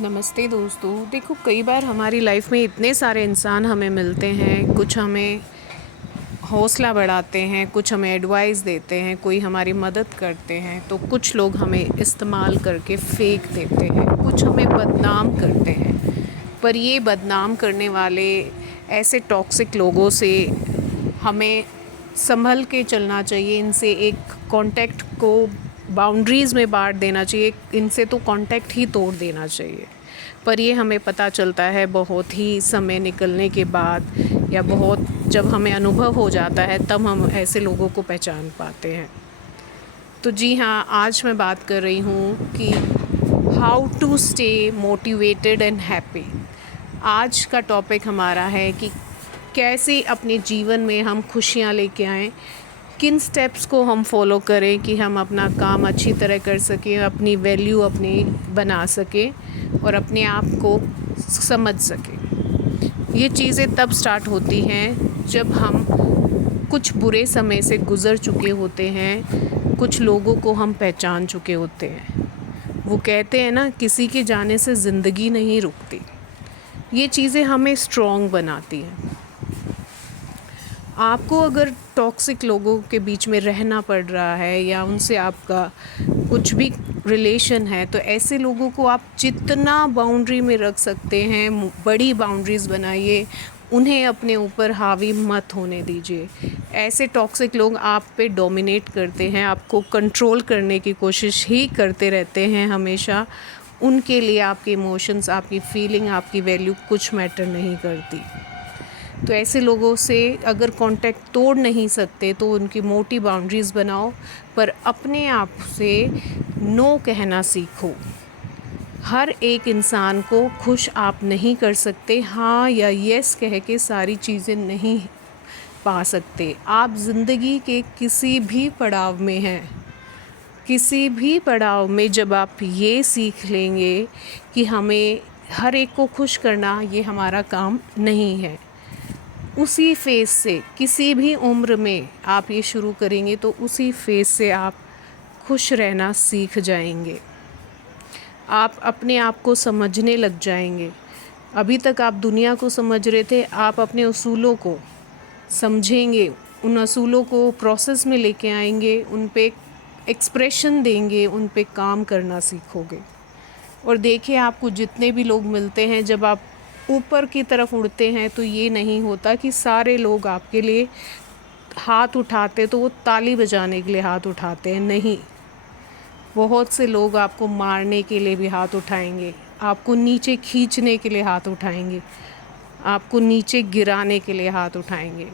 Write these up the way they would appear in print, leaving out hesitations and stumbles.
नमस्ते दोस्तों। देखो, कई बार हमारी लाइफ में इतने सारे इंसान हमें मिलते हैं। कुछ हमें हौसला बढ़ाते हैं, कुछ हमें एडवाइस देते हैं, कोई हमारी मदद करते हैं, तो कुछ लोग हमें इस्तेमाल करके फेंक देते हैं, कुछ हमें बदनाम करते हैं। पर ये बदनाम करने वाले ऐसे टॉक्सिक लोगों से हमें संभल के चलना चाहिए। इनसे एक कांटेक्ट को बाउंड्रीज़ में बांट देना चाहिए। इनसे तो कांटेक्ट ही तोड़ देना चाहिए। पर ये हमें पता चलता है बहुत ही समय निकलने के बाद, या बहुत जब हमें अनुभव हो जाता है, तब हम ऐसे लोगों को पहचान पाते हैं। तो जी हाँ, आज मैं बात कर रही हूँ कि how to stay motivated and happy. आज का टॉपिक हमारा है कि कैसे अपने जीवन में हम खुशियाँ लेके आएँ, किन स्टेप्स को हम फॉलो करें कि हम अपना काम अच्छी तरह कर सकें, अपनी वैल्यू अपनी बना सकें और अपने आप को समझ सकें। ये चीज़ें तब स्टार्ट होती हैं जब हम कुछ बुरे समय से गुज़र चुके होते हैं, कुछ लोगों को हम पहचान चुके होते हैं। वो कहते हैं ना, किसी के जाने से ज़िंदगी नहीं रुकती। ये चीज़ें हमें स्ट्रॉन्ग बनाती हैं। आपको अगर टॉक्सिक लोगों के बीच में रहना पड़ रहा है या उनसे आपका कुछ भी रिलेशन है, तो ऐसे लोगों को आप जितना बाउंड्री में रख सकते हैं, बड़ी बाउंड्रीज़ बनाइए। उन्हें अपने ऊपर हावी मत होने दीजिए। ऐसे टॉक्सिक लोग आप पे डोमिनेट करते हैं, आपको कंट्रोल करने की कोशिश ही करते रहते हैं हमेशा। उनके लिए आपके इमोशंस, आपकी फीलिंग, आपकी वैल्यू कुछ मैटर नहीं करती। तो ऐसे लोगों से अगर कांटेक्ट तोड़ नहीं सकते तो उनकी मोटी बाउंड्रीज़ बनाओ, पर अपने आप से नो कहना सीखो। हर एक इंसान को खुश आप नहीं कर सकते। हाँ या यस कह के सारी चीज़ें नहीं पा सकते। आप ज़िंदगी के किसी भी पड़ाव में हैं, किसी भी पड़ाव में जब आप ये सीख लेंगे कि हमें हर एक को खुश करना ये हमारा काम नहीं है, उसी फेज़ से किसी भी उम्र में आप ये शुरू करेंगे तो उसी फेज़ से आप खुश रहना सीख जाएंगे। आप अपने आप को समझने लग जाएंगे। अभी तक आप दुनिया को समझ रहे थे, आप अपने उसूलों को समझेंगे, उन असूलों को प्रोसेस में लेके आएंगे, उन पे एक्सप्रेशन देंगे, उन पे काम करना सीखोगे। और देखिए, आपको जितने भी लोग मिलते हैं, जब आप ऊपर की तरफ उड़ते हैं तो ये नहीं होता कि सारे लोग आपके लिए हाथ उठाते तो वो ताली बजाने के लिए हाथ उठाते हैं। नहीं, बहुत से लोग आपको मारने के लिए भी हाथ उठाएंगे, आपको नीचे खींचने के लिए हाथ उठाएंगे, आपको नीचे गिराने के लिए हाथ उठाएंगे।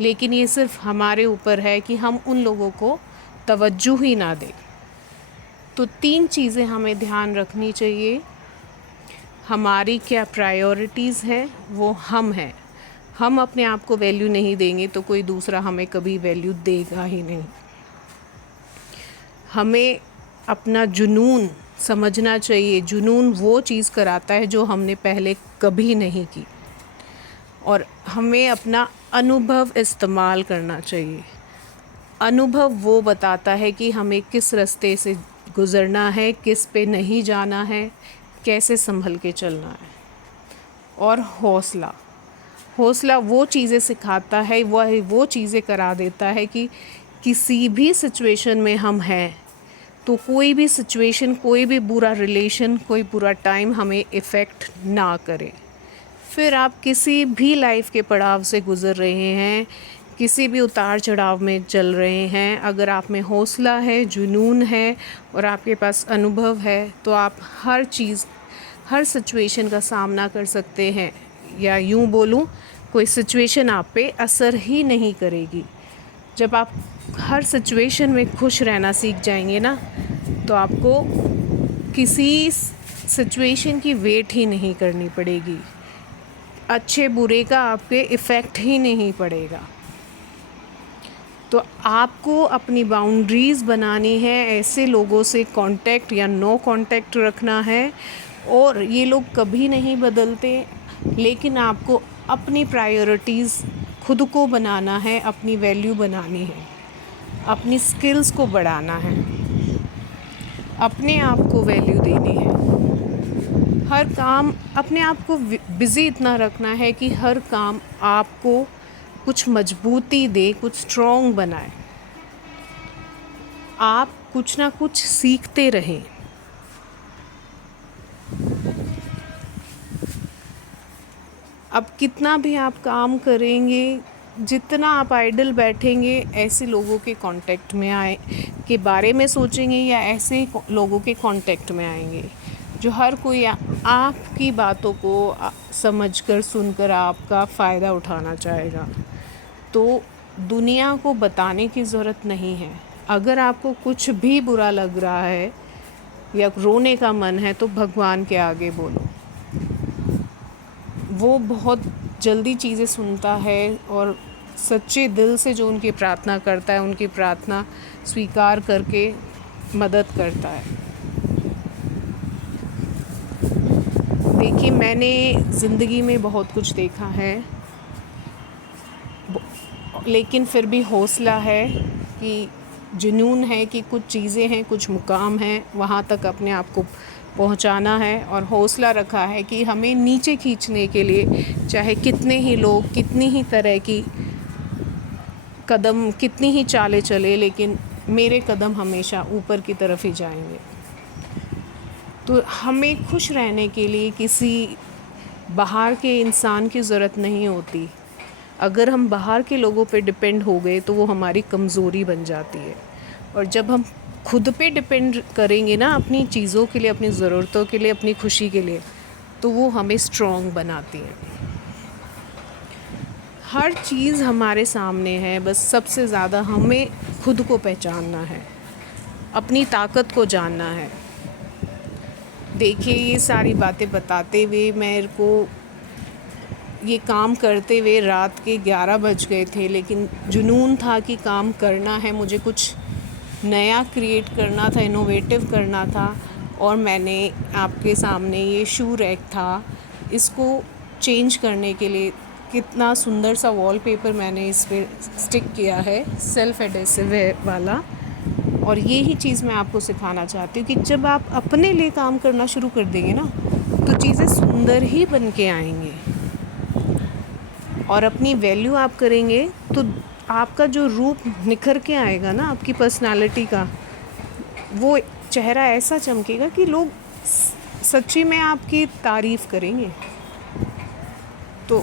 लेकिन ये सिर्फ हमारे ऊपर है कि हम उन लोगों को तवज्जो ही ना दें। तो 3 चीज़ें हमें ध्यान रखनी चाहिए। हमारी क्या प्रायोरिटीज़ हैं, वो हम हैं। हम अपने आप को वैल्यू नहीं देंगे तो कोई दूसरा हमें कभी वैल्यू देगा ही नहीं। हमें अपना जुनून समझना चाहिए। जुनून वो चीज़ कराता है जो हमने पहले कभी नहीं की। और हमें अपना अनुभव इस्तेमाल करना चाहिए। अनुभव वो बताता है कि हमें किस रास्ते से गुज़रना है, किस पे नहीं जाना है, कैसे संभल के चलना है। और हौसला वो चीज़ें सिखाता है, वो चीज़ें करा देता है कि किसी भी सिचुएशन में हम हैं तो कोई भी सिचुएशन, कोई भी बुरा रिलेशन, कोई बुरा टाइम हमें इफ़ेक्ट ना करे। फिर आप किसी भी लाइफ के पड़ाव से गुज़र रहे हैं, किसी भी उतार चढ़ाव में चल रहे हैं, अगर आप में हौसला है, जुनून है और आपके पास अनुभव है, तो आप हर चीज़, हर सिचुएशन का सामना कर सकते हैं। या यूँ बोलूँ, कोई सिचुएशन आप पे असर ही नहीं करेगी। जब आप हर सिचुएशन में खुश रहना सीख जाएंगे ना, तो आपको किसी सिचुएशन की वेट ही नहीं करनी पड़ेगी। अच्छे बुरे का आपके इफ़ेक्ट ही नहीं पड़ेगा। तो आपको अपनी बाउंड्रीज़ बनानी है, ऐसे लोगों से कांटेक्ट या नो कांटेक्ट रखना है। और ये लोग कभी नहीं बदलते, लेकिन आपको अपनी प्रायोरिटीज़ खुद को बनाना है, अपनी वैल्यू बनानी है, अपनी स्किल्स को बढ़ाना है, अपने आप को वैल्यू देनी है। हर काम अपने आप को बिज़ी इतना रखना है कि हर काम आपको कुछ मजबूती दे, कुछ स्ट्रॉन्ग बनाए। आप कुछ ना कुछ सीखते रहें। अब कितना भी आप काम करेंगे, जितना आप आइडल बैठेंगे, ऐसे लोगों के कांटेक्ट में आए के बारे में सोचेंगे या ऐसे लोगों के कांटेक्ट में आएंगे जो हर कोई आपकी बातों को समझकर सुनकर आपका फ़ायदा उठाना चाहेगा। तो दुनिया को बताने की ज़रूरत नहीं है। अगर आपको कुछ भी बुरा लग रहा है या रोने का मन है तो भगवान के आगे बोलो। वो बहुत जल्दी चीज़ें सुनता है और सच्चे दिल से जो उनकी प्रार्थना करता है, उनकी प्रार्थना स्वीकार करके मदद करता है। देखिए, मैंने ज़िंदगी में बहुत कुछ देखा है, लेकिन फिर भी हौसला है कि जुनून है कि कुछ चीज़ें हैं, कुछ मुकाम हैं, वहाँ तक अपने आप को पहुँचाना है। और हौसला रखा है कि हमें नीचे खींचने के लिए चाहे कितने ही लोग, कितनी ही तरह की कदम, कितनी ही चालें चले, लेकिन मेरे कदम हमेशा ऊपर की तरफ ही जाएंगे। तो हमें खुश रहने के लिए किसी बाहर के इंसान की ज़रूरत नहीं होती। अगर हम बाहर के लोगों पे डिपेंड हो गए तो वो हमारी कमज़ोरी बन जाती है। और जब हम खुद पे डिपेंड करेंगे ना, अपनी चीज़ों के लिए, अपनी ज़रूरतों के लिए, अपनी खुशी के लिए, तो वो हमें स्ट्रॉन्ग बनाती है। हर चीज़ हमारे सामने है, बस सबसे ज़्यादा हमें खुद को पहचानना है, अपनी ताकत को जानना है। देखिए, ये सारी बातें बताते हुए मेरे को ये काम करते हुए रात के 11 बज गए थे, लेकिन जुनून था कि काम करना है, मुझे कुछ नया क्रिएट करना था, इनोवेटिव करना था। और मैंने आपके सामने ये शू रैक था, इसको चेंज करने के लिए कितना सुंदर सा वॉलपेपर मैंने इस पर स्टिक किया है, सेल्फ एडेसिव वाला। और ये ही चीज़ मैं आपको सिखाना चाहती हूँ कि जब आप अपने लिए काम करना शुरू कर देंगे ना, तो चीज़ें सुंदर ही बन के आएंगी। और अपनी वैल्यू आप करेंगे तो आपका जो रूप निखर के आएगा ना, आपकी पर्सनालिटी का, वो चेहरा ऐसा चमकेगा कि लोग सच्ची में आपकी तारीफ़ करेंगे। तो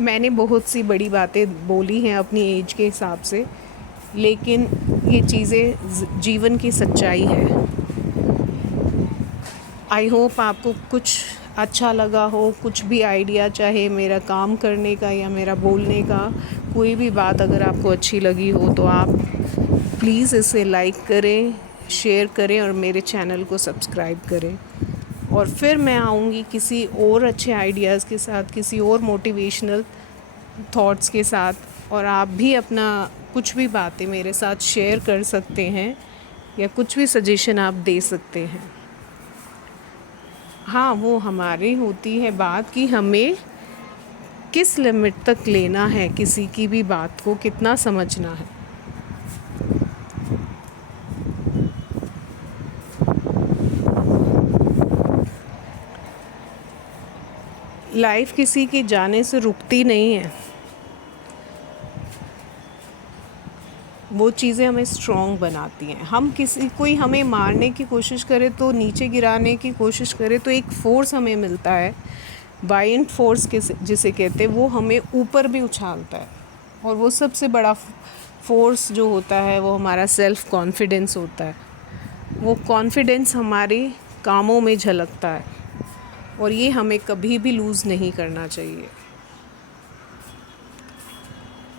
मैंने बहुत सी बड़ी बातें बोली हैं अपनी एज के हिसाब से, लेकिन ये चीज़ें जीवन की सच्चाई है। आई होप आपको कुछ अच्छा लगा हो, कुछ भी आइडिया, चाहे मेरा काम करने का या मेरा बोलने का, कोई भी बात अगर आपको अच्छी लगी हो तो आप प्लीज़ इसे लाइक करें, शेयर करें और मेरे चैनल को सब्सक्राइब करें। और फिर मैं आऊँगी किसी और अच्छे आइडियाज़ के साथ, किसी और मोटिवेशनल थॉट्स के साथ, और आप भी अपना कुछ भी बातें मेरे साथ शेयर कर सकते हैं या कुछ भी सजेशन आप दे सकते हैं। हाँ, वो हमारी होती है बात कि हमें किस लिमिट तक लेना है, किसी की भी बात को कितना समझना है। लाइफ किसी के जाने से रुकती नहीं है। वो चीज़ें हमें स्ट्रॉन्ग बनाती हैं। हम किसी कोई हमें मारने की कोशिश करे तो, नीचे गिराने की कोशिश करे तो, एक फ़ोर्स हमें मिलता है, बाइंड फोर्स जिसे कहते हैं, वो हमें ऊपर भी उछालता है। और वो सबसे बड़ा फोर्स जो होता है वो हमारा सेल्फ़ कॉन्फिडेंस होता है। वो कॉन्फिडेंस हमारे कामों में झलकता है और ये हमें कभी भी लूज़ नहीं करना चाहिए।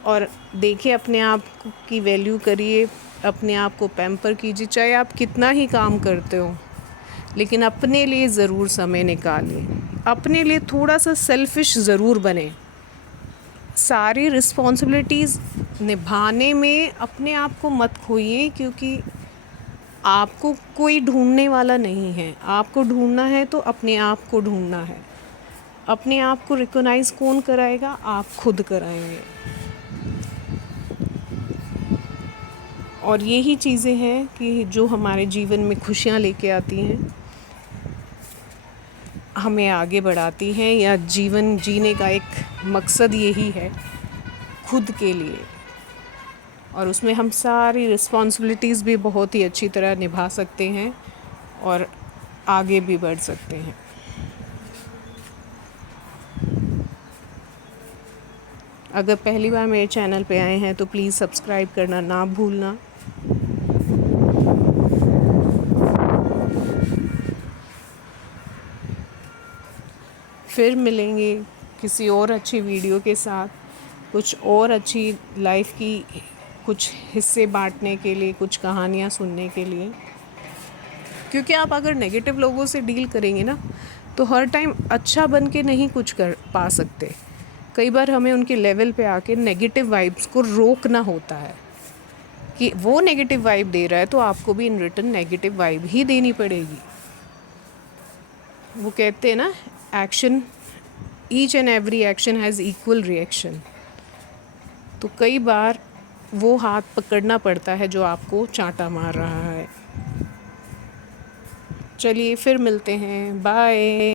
और देखिए, अपने आप की वैल्यू करिए, अपने आप को पैम्पर कीजिए, चाहे आप कितना ही काम करते हो, लेकिन अपने लिए ज़रूर समय निकालिए। अपने लिए थोड़ा सा सेल्फ़िश ज़रूर बने। सारी रिस्पॉन्सिबिलिटीज़ निभाने में अपने आप को मत खोइए, क्योंकि आपको कोई ढूंढने वाला नहीं है। आपको ढूंढना है तो अपने आप को ढूंढना है। अपने आप को रिकॉग्नाइज़ कौन कराएगा? आप खुद कराएंगे। और यही चीज़ें हैं कि जो हमारे जीवन में खुशियाँ लेके आती हैं। हमें आगे बढ़ाती हैं, या जीवन जीने का एक मकसद यही है खुद के लिए, और उसमें हम सारी रिस्पॉन्सिबिलिटीज़ भी बहुत ही अच्छी तरह निभा सकते हैं और आगे भी बढ़ सकते हैं। अगर पहली बार मेरे चैनल पे आए हैं तो प्लीज़ सब्सक्राइब करना ना भूलना। फिर मिलेंगे किसी और अच्छी वीडियो के साथ, कुछ और अच्छी लाइफ की कुछ हिस्से बांटने के लिए, कुछ कहानियाँ सुनने के लिए। क्योंकि आप अगर नेगेटिव लोगों से डील करेंगे ना, तो हर टाइम अच्छा बन के नहीं कुछ कर पा सकते। कई बार हमें उनके लेवल पे आके नेगेटिव वाइब्स को रोकना होता है कि वो नेगेटिव वाइब दे रहा है तो आपको भी इन रिटर्न नेगेटिव वाइब ही देनी पड़ेगी। वो कहते हैं ना, action, each and every action has equal reaction. तो कई बार वो हाथ पकड़ना पड़ता है जो आपको चांटा मार रहा है। चलिए फिर मिलते हैं, बाय।